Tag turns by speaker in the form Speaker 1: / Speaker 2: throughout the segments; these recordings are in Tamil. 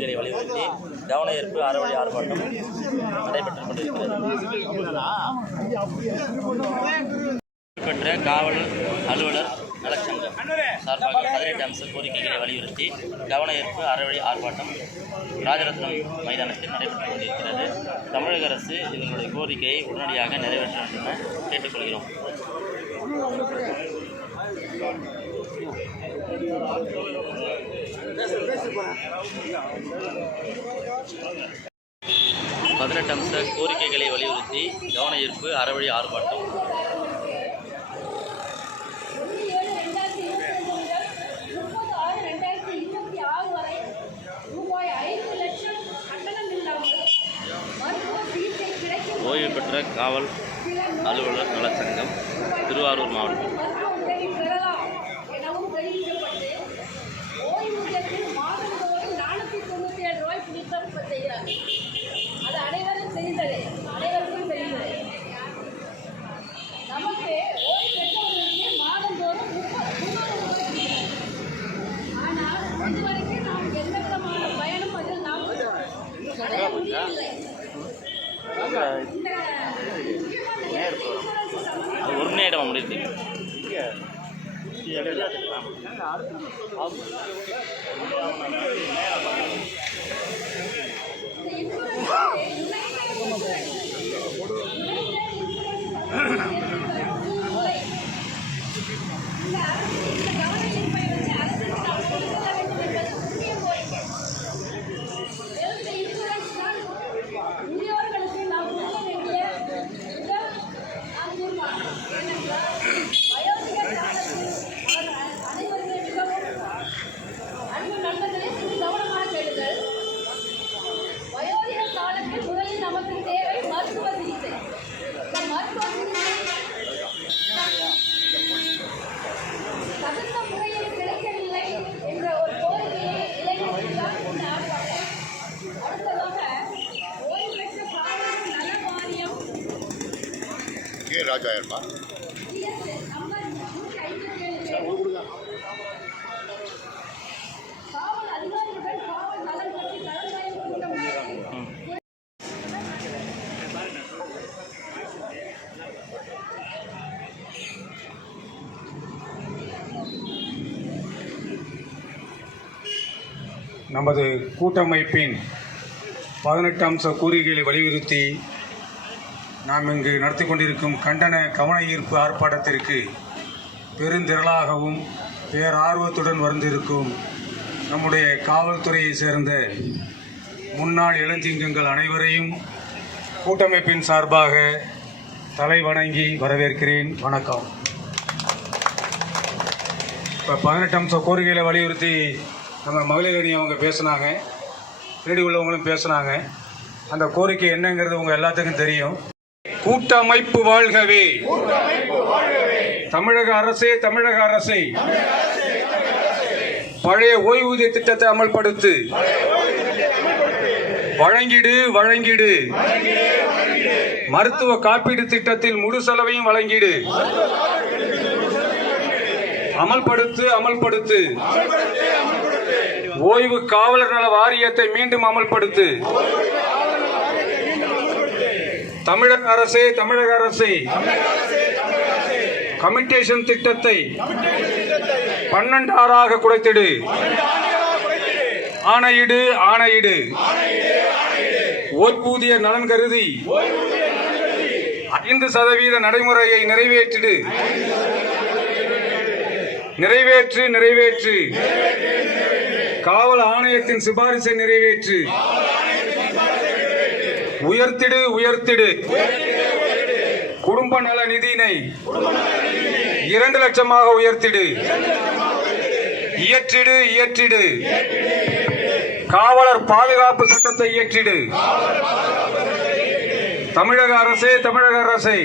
Speaker 1: பதினெட்டு வலியுறுத்தி கவன ஈர்ப்பு அறவழி ஆர்ப்பாட்டம் நடைபெற்றுக் கொண்டிருக்கிறது. பெற்ற காவல் அலுவலர் நலச்சங்கம் சார்பாக பதினெட்டு அம்ச கோரிக்கைகளை வலியுறுத்தி கவன ஈர்ப்பு அறவழி ஆர்ப்பாட்டம் ராஜரத்னம் மைதானத்தில் நடைபெற்றுக் கொண்டிருக்கிறது. தமிழக அரசு இவர்களுடைய கோரிக்கையை உடனடியாக நிறைவேற்ற வேண்டும் என கேட்டுக்கொள்கிறோம். பதினெட்டு அம்ச கோரிக்கைகளை வலியுறுத்தி கவன ஈர்ப்பு அறவழி ஆர்ப்பாட்டம். ஓய்வு பெற்ற காவல் அலுவலர் நலச்சங்கம் திருவாரூர் மாவட்டம்.
Speaker 2: Thank you. கலந்தாய்வு ராஜா இருப்பார்
Speaker 3: நமது கூட்டமைப்பின் பதினெட்டு அம்ச கோரிக்கைகளை வலியுறுத்தி நாம் இங்கு நடத்தி கொண்டிருக்கும் கண்டன கவன ஈர்ப்பு ஆர்ப்பாட்டத்திற்கு பெருந்திரளாகவும் பேரார்வத்துடன் வந்திருக்கும் நம்முடைய காவல்துறையை சேர்ந்த முன்னாள் இளஞ்சிங்கங்கள் அனைவரையும் கூட்டமைப்பின் சார்பாக தலை வணங்கி வரவேற்கிறேன். வணக்கம். இப்போ பதினெட்டு அம்ச கோரிக்கைகளை வலியுறுத்தி நம்ம மகளிர் அணி அவங்க பேசுனாங்க. பின்னாடி உள்ளவங்களும் பேசுனாங்க. அந்த கோரிக்கை என்னங்கிறது உங்கள் எல்லாத்துக்கும் தெரியும். கூட்டமைப்பு வாழ்கவே. தமிழக அரசே தமிழக அரசே. பழைய ஓய்வூதிய திட்டத்தை அமல்படுத்து. வழங்கிடு வழங்கிடு. மருத்துவ காப்பீடு திட்டத்தில் முழு செலவையும் வழங்கிடு. அமல்படுத்து அமல்படுத்து. ஓய்வு காவலர் நல வாரியத்தை மீண்டும் அமல்படுத்து. தமிழக அரசே தமிழக அரசே. கமிட்டேஷன் திட்டத்தை பன்னெண்டாறாக குறைத்திடு. ஆணையிடு ஆணையிடு. ஓய்வூதிய நலன் கருதி ஐந்து சதவீத நடைமுறையை நிறைவேற்றிடு. நிறைவேற்று நிறைவேற்று. காவல் ஆணையத்தின் சிபாரிசை நிறைவேற்று. உயர்த்திடு உயர்த்திடு. குடும்ப நல நிதியினை இரண்டு லட்சமாக உயர்த்திடு. இயற்றிடு இயற்றிடு. காவலர் பாதுகாப்பு சட்டத்தை இயற்றிடு. தமிழக அரசே தமிழக அரசே.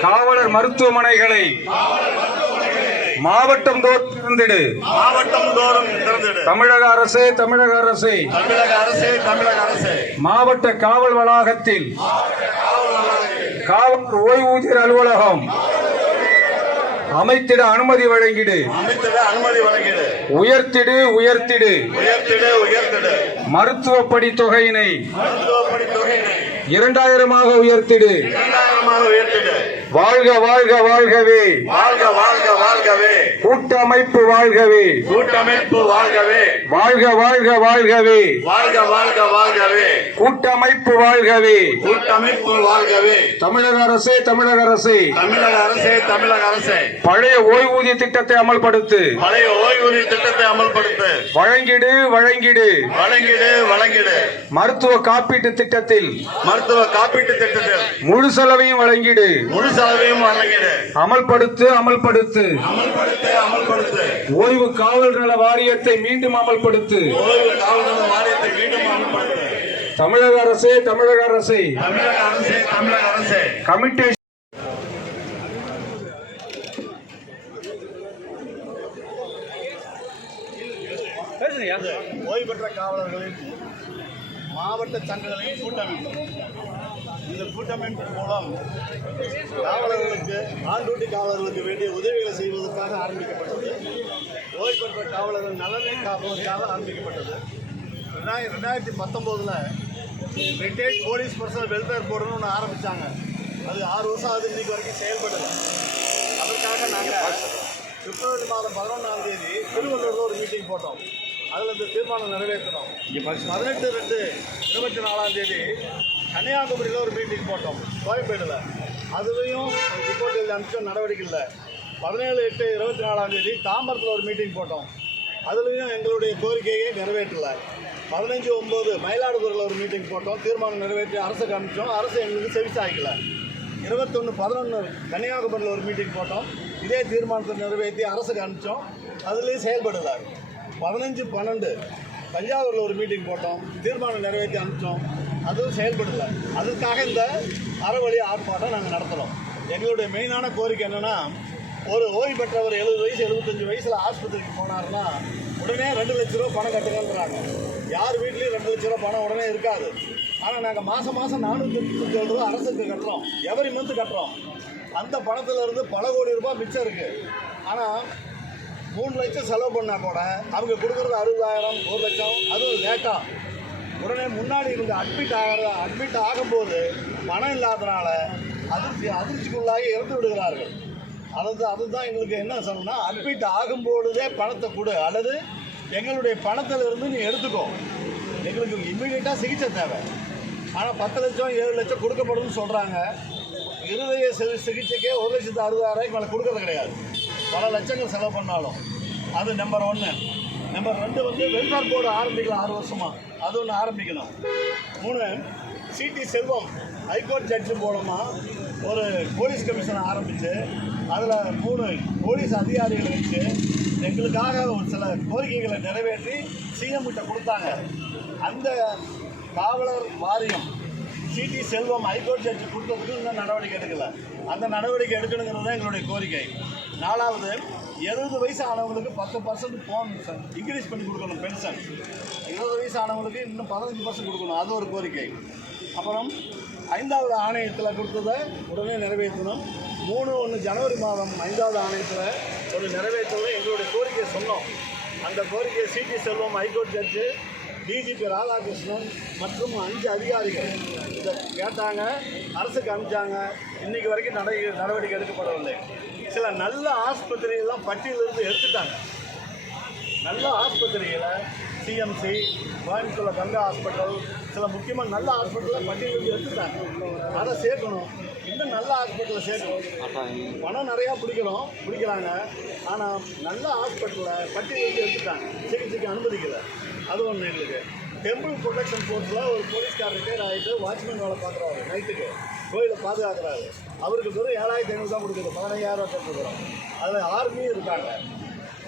Speaker 3: காவலர் மருத்துவமனைகளை மாவட்டம் தோறும் திறந்திடு.
Speaker 4: மாவட்டம் தோறும் திறந்துடு.
Speaker 3: தமிழக அரசே தமிழக அரசே.
Speaker 4: தமிழக அரசே தமிழக அரசே.
Speaker 3: மாவட்ட காவல் வளாகத்தில் காவல் ஓய்வூதியர் அலுவலகம் அமைத்திட அனுமதி வழங்கிடு.
Speaker 4: அமைத்திட அனுமதி வழங்கிடு.
Speaker 3: உயர்த்திடு உயர்த்திடு.
Speaker 4: உயர்த்திடு உயர்த்திடு.
Speaker 3: மருத்துவப்படி தொகையினை இரண்டாயிரமாக உயர்த்திடு. வாழ்க வாழ்க வாழ்கவே.
Speaker 4: வாழ்க வாழ்க. வாழ்கவே.
Speaker 3: கூட்டமைப்பு வாழ்கவே.
Speaker 4: கூட்டமைப்பு வாழ்கவே.
Speaker 3: வாழ்க வாழ்க வாழ்கவே.
Speaker 4: வாழ்க வாழ்க வாழ்கவே.
Speaker 3: கூட்டமைப்பு வாழ்கவே.
Speaker 4: கூட்டமைப்பு வாழ்கவே.
Speaker 3: தமிழக அரசே தமிழக அரசே.
Speaker 4: தமிழக அரசே தமிழக அரசே.
Speaker 3: பழைய ஓய்வூதிய திட்டத்தை அமல்படுத்து.
Speaker 4: பழைய ஓய்வூதிய திட்டத்தை அமல்படுத்து.
Speaker 3: வழங்கிடு வழங்கிடு.
Speaker 4: வழங்கிடு வழங்கிடு.
Speaker 3: மருத்துவ காப்பீட்டு திட்டத்தில்.
Speaker 4: மருத்துவ காப்பீட்டு திட்டத்தில்.
Speaker 3: முழு செலவையும் வழங்கிடு.
Speaker 4: முழு செலவையும் வழங்கிடு.
Speaker 3: அமல்படுத்து அமல்படுத்து.
Speaker 4: அமல்படுத்து அமல்படுத்து.
Speaker 3: ஓய்வு காவல் நல வாரியத்தை மீண்டும் அமல்படுத்து.
Speaker 4: ஓய்வு காவல்துறை வாரியத்தை மீண்டும் அமல்படுத்து.
Speaker 3: தமிழக அரசே தமிழக அரசே.
Speaker 4: தமிழக அரசே தமிழக அரசே.
Speaker 3: கமிட்டி
Speaker 4: ஓய்வு பெற்ற காவலர்களின் மாவட்ட சங்கங்களின் கூட்டமைப்பு இந்த கூட்டமைப்பின் மூலம் காவலர்களுக்கு ஆண் டியூட்டி காவலர்களுக்கு வேண்டிய உதவிகளை செய்வதற்காக ஆரம்பிக்கப்பட்டது. ஓய்வு பெற்ற காவலர்கள் நலனை காப்பதற்காக ஆரம்பிக்கப்பட்டது. ரெண்டாயிரம் ரெண்டாயிரத்தி பத்தொம்போதில் ரிட்டையர்ட் போலீஸ் பர்சனல் வெல்ஃபேர் போர்டுன்னு ஒன்று ஆரம்பித்தாங்க அது ஆறு வருஷம் ஆகுது இன்னைக்கு வரைக்கும் செயல்படலை. அதற்காக நாங்கள் பிப்ரவரி மாதம் பதினொன்றாம் தேதி திருவள்ளூரில் ஒரு மீட்டிங் போட்டோம். அதில் இந்த தீர்மானம் நிறைவேற்றணும். பதினெட்டு ரெண்டு இருபத்தி நாலாம் தேதி கன்னியாகுமரியில் ஒரு மீட்டிங் போட்டோம். கோயம்பேடில். அதுலேயும் ரிப்போர்ட் எழுதி அனுப்பிச்ச நடவடிக்கை இல்லை. பதினேழு எட்டு இருபத்தி நாலாம் தேதி தாம்பரத்தில் ஒரு மீட்டிங் போட்டோம். அதுலேயும் எங்களுடைய கோரிக்கையை நிறைவேற்றலை. பதினஞ்சு ஒம்பது மயிலாடுதுறையில் ஒரு மீட்டிங் போட்டோம். தீர்மானம் நிறைவேற்றி அரசுக்கு அனுப்பிச்சோம் அரசு எங்களுக்கு செவிசாய்க்கல இருபத்தொன்று பதினொன்று கன்னியாகுமரியில் ஒரு மீட்டிங் போட்டோம். இதே தீர்மானத்தை நிறைவேற்றி அரசுக்கு அனுப்பிச்சோம் அதுலேயும் செயல்படலை. பதினஞ்சு பன்னெண்டு தஞ்சாவூரில் ஒரு மீட்டிங் போட்டோம். தீர்மானம் நிறைவேற்றி அனுப்பிச்சோம். அதுவும் செயல்படலை. அதுக்காக இந்த அறவழி ஆர்ப்பாட்டம் நாங்கள் நடத்துகிறோம் எங்களுடைய மெயினான கோரிக்கை என்னென்னா ஒரு ஓய்வு பெற்றவர் எழுபது வயசு எழுபத்தஞ்சு வயசில் ஆஸ்பத்திரிக்கு போனாருன்னா உடனே ரெண்டு லட்ச ரூபா பணம் கட்டுங்கன்றாங்க யார் வீட்லேயும் ரெண்டு லட்ச ரூபா பணம் உடனே இருக்காது. ஆனால் நாங்கள் மாதம் மாதம் நானூற்றி முப்பத்தி ரூபா அரசுக்கு கட்டுறோம். எவரி மந்த் கட்டுறோம். அந்த பணத்துல இருந்து பல கோடி ரூபாய் மிச்சம் இருக்குது ஆனால் மூணு லட்சம் செலவு பண்ணால் கூட அவங்க கொடுக்குறது அறுபதாயிரம் ஒரு லட்சம் அதுவும் லேட்டாக உடனே முன்னாடி இருந்து அட்மிட் ஆகிற அட்மிட் ஆகும்போது பணம் இல்லாதனால அதிர்ச்சி அதிர்ச்சிக்குள்ளாகி இறந்து விடுகிறார்கள். அதாவது அதுதான் எங்களுக்கு என்ன சொல்லணும்னா அட்மிட் ஆகும்பொழுதே பணத்தை கொடு. அல்லது எங்களுடைய பணத்திலிருந்து நீ எடுத்துக்கோ. எங்களுக்கு இம்மிடியட்டாக சிகிச்சை தேவை. ஆனால் பத்து லட்சம் ஏழு லட்சம் கொடுக்கப்படும்னு சொல்கிறாங்க இருதய சிகிச்சைக்கே ஒரு லட்சத்து அறுபதாயிரம் மேலே கொடுக்கறது கிடையாது. பல லட்சங்கள் செலவு பண்ணாலும். அது நம்பர் ஒன்று நம்பர் ரெண்டு வந்து வெல்ஃபேர் போர்டு ஆரம்பிக்கலாம் ஆறு வருஷமாக அது ஒன்று ஆரம்பிக்கணும். மூணு சிடி செல்வம் ஹைகோர்ட் ஜட்ஜு மூலமாக ஒரு போலீஸ் கமிஷனை ஆரம்பித்து அதில் மூணு போலீஸ் அதிகாரிகளை வச்சு எங்களுக்காக ஒரு சில கோரிக்கைகளை நிறைவேற்றி சிஎம் கிட்ட கொடுத்தாங்க. அந்த காவலர் வாரியம் சிடி செல்வம் ஹைகோர்ட் ஜட்ஜி கொடுத்ததுக்கு இன்னும் நடவடிக்கை எடுக்கல. அந்த நடவடிக்கை எடுக்கணுங்கிறது தான் எங்களுடைய கோரிக்கை. நாலாவது எழுபது வயசு ஆனவங்களுக்கு பத்து பர்சன்ட் போன் இன்க்ரீஸ் பண்ணி கொடுக்கணும் பென்ஷன் இருபது வயசு ஆனவங்களுக்கு இன்னும் பதினஞ்சு பர்சன்ட் கொடுக்கணும். அது ஒரு கோரிக்கை. அப்புறம் ஐந்தாவது ஆணையத்தில் கொடுத்ததை உடனே நிறைவேற்றணும். மூணு ஒன்று ஜனவரி மாதம் ஐந்தாவது ஆணையத்தில் ஒரு நிறைவேற்றதை எங்களுடைய கோரிக்கையை சொன்னோம். அந்த கோரிக்கையை CD Selvam high court judge DGP Radhakrishnan மற்றும் அஞ்சு அதிகாரிகள் இதை கேட்டாங்க அரசுக்கு அனுப்பிச்சாங்க. இன்னைக்கு வரைக்கும் நட நடவடிக்கை எடுக்கப்படவில்லை. சில நல்ல ஆஸ்பத்திரியெல்லாம் பட்டியலிருந்து எடுத்துட்டாங்க. நல்ல ஆஸ்பத்திரியில் சிஎம்சி கோயம்புத்தூரில் கங்கா ஹாஸ்பிட்டல் சில முக்கியமான நல்ல ஹாஸ்பிட்டலில் பட்டியலுக்கு எடுத்துட்டாங்க. அதை சேர்க்கணும். இன்னும் நல்ல ஹாஸ்பிட்டலில் சேர்க்கணும். பணம் நிறையா பிடிக்கணும் பிடிக்கிறாங்க. ஆனால் நல்ல ஹாஸ்பிட்டலில் பட்டியலுக்கு எடுத்துட்டாங்க. சிகிச்சைக்கு அனுமதிக்கலை. அது ஒன்று எங்களுக்கு. டெம்பிள் ப்ரொடெக்ஷன் ஃபோர்ஸில் ஒரு போலீஸ்கார் ரிட்டையர் ஆகிட்டு வாட்ச்மேன் வேலை பார்க்குறாரு நைட்டுக்கு கோயிலை பாதுகாக்கிறாரு. அவருக்கு வெறும் ஏழாயிரத்தி ஐநூறு தான் கொடுக்குது பதினையாயிரம் கொடுக்குறோம் அதில் ஆர்மியும் இருக்காங்க.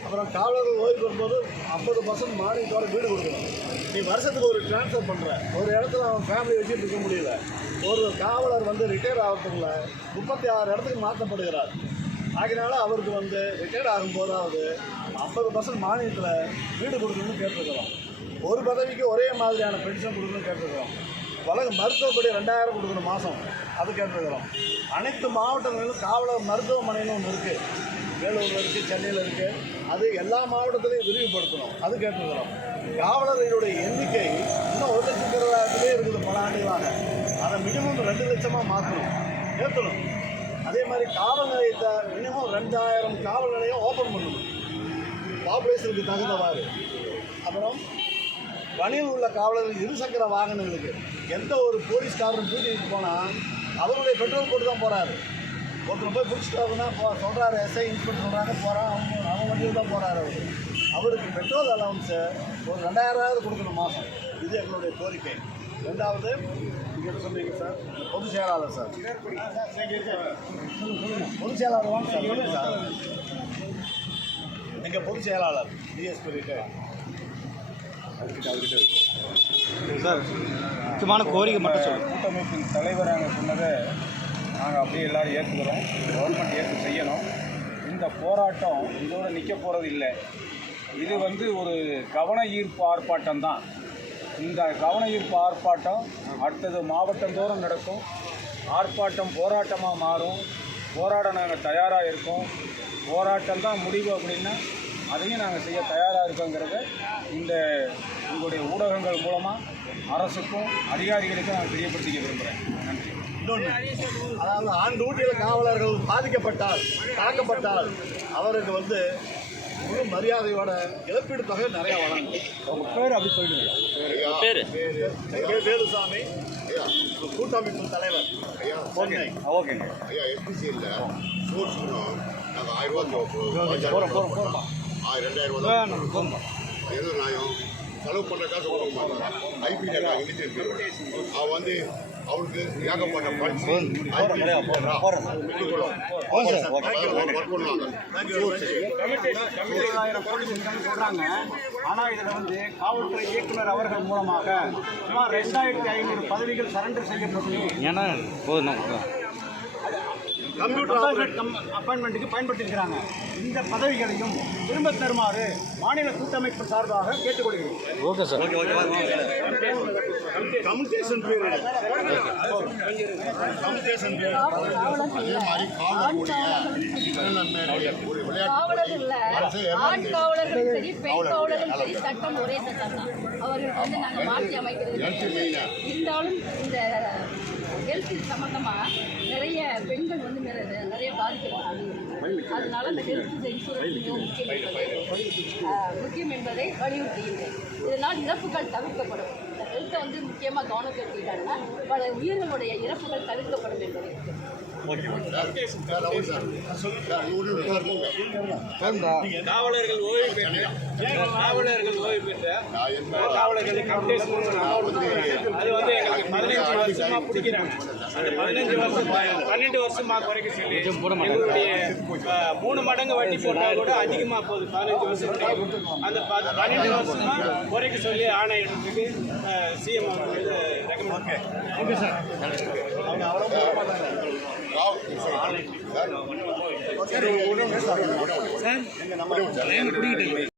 Speaker 4: அப்புறம் காவலர்கள் ஓய்வு வரும்போது ஐம்பது பர்சன்ட் மானியத்தோட வீடு கொடுக்கணும். நீ வருஷத்துக்கு ஒரு ட்ரான்ஸ்ஃபர் பண்ணுற ஒரு இடத்துல அவன் ஃபேமிலி வச்சுட்டு இருக்க முடியல. ஒரு காவலர் வந்து ரிட்டையர் ஆகிறதுக்குள்ள முப்பத்தி ஆறு இடத்துக்கு மாற்றப்படுகிறார். ஆகினால அவருக்கு வந்து ரிட்டையர்ட் ஆகும்போதாவது ஐம்பது பர்சன்ட் மானியத்தில் வீடு கொடுக்கணும்னு கேட்டிருக்கிறோம். ஒரு பதவிக்கு ஒரே மாதிரியான பென்ஷன் கொடுக்கணும்னு கேட்டிருக்கிறோம். வழக்கு மருத்துவப்படி ரெண்டாயிரம் கொடுக்கணும் மாதம் அது கேட்டிருக்கிறோம். அனைத்து மாவட்டங்களிலும் காவலர் மருத்துவமனைன்னு ஒன்று இருக்குது வேலூரில் இருக்குது சென்னையில் இருக்குது அது எல்லா மாவட்டத்திலையும் விரிவுபடுத்தணும். அது கேட்டுக்கிறோம் காவலர்களுடைய எண்ணிக்கை இன்னும் ஒரு லட்சம் இருபதாயிரத்திலே இருக்குது பல ஆண்டுகளாக. அதை மினிமம் ரெண்டு லட்சமாக மாற்றணும். ஏற்றணும் அதே மாதிரி காவல் நிலையத்தை மினிமம் ரெண்டாயிரம் காவல் நிலையம் ஓப்பன் பண்ணணும். பாப்புலேஷனுக்கு தகுந்தவாறு. அப்புறம் பணியில் உள்ள காவலர்கள் இருசக்கர வாகனங்களுக்கு எந்த ஒரு போலீஸ்காரரும் கூட்டிகிட்டு போனால் அவருடைய பெட்ரோல் போட்டு தான் போகிறாரு ஒருத்தர் போய் பிடிச்சிட்டாருன்னா போ சொல்கிறாரு எஸ்ஐ இன்ஸ்பெக்டர் சொல்கிறாங்க போகிறான் அவங்க அவங்க வண்டியில் தான் போகிறாரு அவர். அவருக்கு பெட்ரோல் அலவன்ஸு ஒரு ரெண்டாயிரரூவாவது கொடுக்கணும் மாதம் இது எங்களுடைய கோரிக்கை. ரெண்டாவது இங்கே என்ன சொல்றீங்க சார்? பொதுச் செயலாளர் சார். பொதுச் செயலாளர் வாங்க சார். சொல்லுங்க சார். எங்கள் பொதுச் செயலாளர் டிஎஸ்பி ரிட்டையர்
Speaker 5: சார் முக்கியமான கோரிக்கை மட்டும் சொல்லுங்கள்
Speaker 3: கூட்டமைப்பின் தலைவர் நாங்கள் சொன்னதை நாங்கள் அப்படியே எல்லோரும் ஏற்றுக்கிறோம் கவர்மெண்ட் ஏற்று செய்யணும். இந்த போராட்டம் இதோடு நிற்க போகிறது இல்லை. இது வந்து ஒரு கவன ஈர்ப்பு ஆர்ப்பாட்டம் தான். இந்த கவன ஈர்ப்பு ஆர்ப்பாட்டம் அடுத்தது மாவட்டந்தோறும் நடக்கும். ஆர்ப்பாட்டம் போராட்டமாக மாறும். போராட நாங்கள் தயாராக இருக்கோம். போராட்டம் தான் முடிவு அப்படின்னா அதையும் நாங்கள் செய்ய தயாராக இருக்கோங்கிறத இந்த உங்களுடைய ஊடகங்கள் மூலமாக அரசுக்கும் அதிகாரிகளுக்கும் நான் தெரியப்படுத்திக்க விரும்புகிறேன் நன்றி.
Speaker 4: இன்னொன்று அதாவது ஆண் டியூட்டியில் காவலர்கள் பாதிக்கப்பட்டால் தாக்கப்பட்டால் அவருக்கு வந்து முழு மரியாதையோட இழப்பீடு தொகை நிறையா வழங்கும்.
Speaker 5: பேர் அப்படி சொல்லுங்கள்
Speaker 1: பேர்?
Speaker 4: கே. வேலுசாமி. கூட்டமைப்பு தலைவர். பொன்னை
Speaker 5: ஓகேங்க.
Speaker 6: ஐயா எஸ்பிசியில் ஸ்போர்ட்ஸ்க்கு நாங்கள் ஆயிரம் ரூபா
Speaker 5: போகிறோம் போகிறோம் போகிறோம்
Speaker 6: ஆயிரம் ரெண்டாயிரம் ரூபா
Speaker 5: போகிறோம்
Speaker 6: எது நியாயம்? செலவு பண்ணுற காசு கொடுக்க மாட்டாங்க. ஐபிஎல் இழுத்து அவன் வந்து ஏகப்பட்ட
Speaker 5: இருபதாயிரம் கோடி சொல்கிறாங்க ஆனால் இதில் வந்து காவல்துறை இயக்குனர் அவர்கள் மூலமாக சுமார் ரெண்டாயிரத்தி ஐநூறு பதவிகள் சரண்டர் செய்யப்பட்டு
Speaker 1: ஏன்னா போதும்.
Speaker 4: கம்ப்யூட்டர் ஆபரேட்
Speaker 5: அப்பாயின்மெண்ட்டுக்கு பயன்படுத்தியிருக்கிறாங்க. இந்த பதவிகளையும் திரும்ப தருமாறு மாநில கூட்டமைப்பு சார்பாக கேட்டுக்கொள்கிறோம்
Speaker 1: okay sir. Okay okay
Speaker 4: communication period
Speaker 2: சட்டம் ஒரே சட்டம் தான். வந்து நாங்கள் மாற்றி அமைக்கிறது. இருந்தாலும் இந்த ஹெல்த் சம்பந்தமா நிறைய பாதிக்கப்படுறாங்க அதனால இந்த ஹெல்த் இன்சூரன்ஸ் மிகவும் முக்கியம் என்பதை ஆஹ், முக்கியம் என்பதை வலியுறுத்துகின்றேன். இதனால் இறப்புகள் தவிர்க்கப்படும். இந்த ஹெல்த்தை வந்து முக்கியமாக கவனம் செலுத்திட்டாங்கன்னா பல உயிர்களுடைய இறப்புகள் தவிர்க்கப்படும் என்பதை.
Speaker 5: காவலர்கள் ஓய்வு பெற்ற காவலர்கள் ஓய்வு பெற்ற காவலர்கள் அது வந்து எங்களுக்கு பதினஞ்சு வருஷமா பிடிக்கிறாங்க. அந்த பதினஞ்சு வருஷம் பன்னெண்டு வருஷமா குறைக்க சொல்லி எங்களுடைய மூணு மடங்கு வட்டி போட்டா கூட அதிகமா போகுது. பதினஞ்சு வருஷம். அந்த பன்னெண்டு வருஷமா குறைக்க சொல்லி ஆணையிடத்துக்கு சிஎம் அவர்கள் ரெக்கமெண்ட்
Speaker 6: சார்
Speaker 4: சார்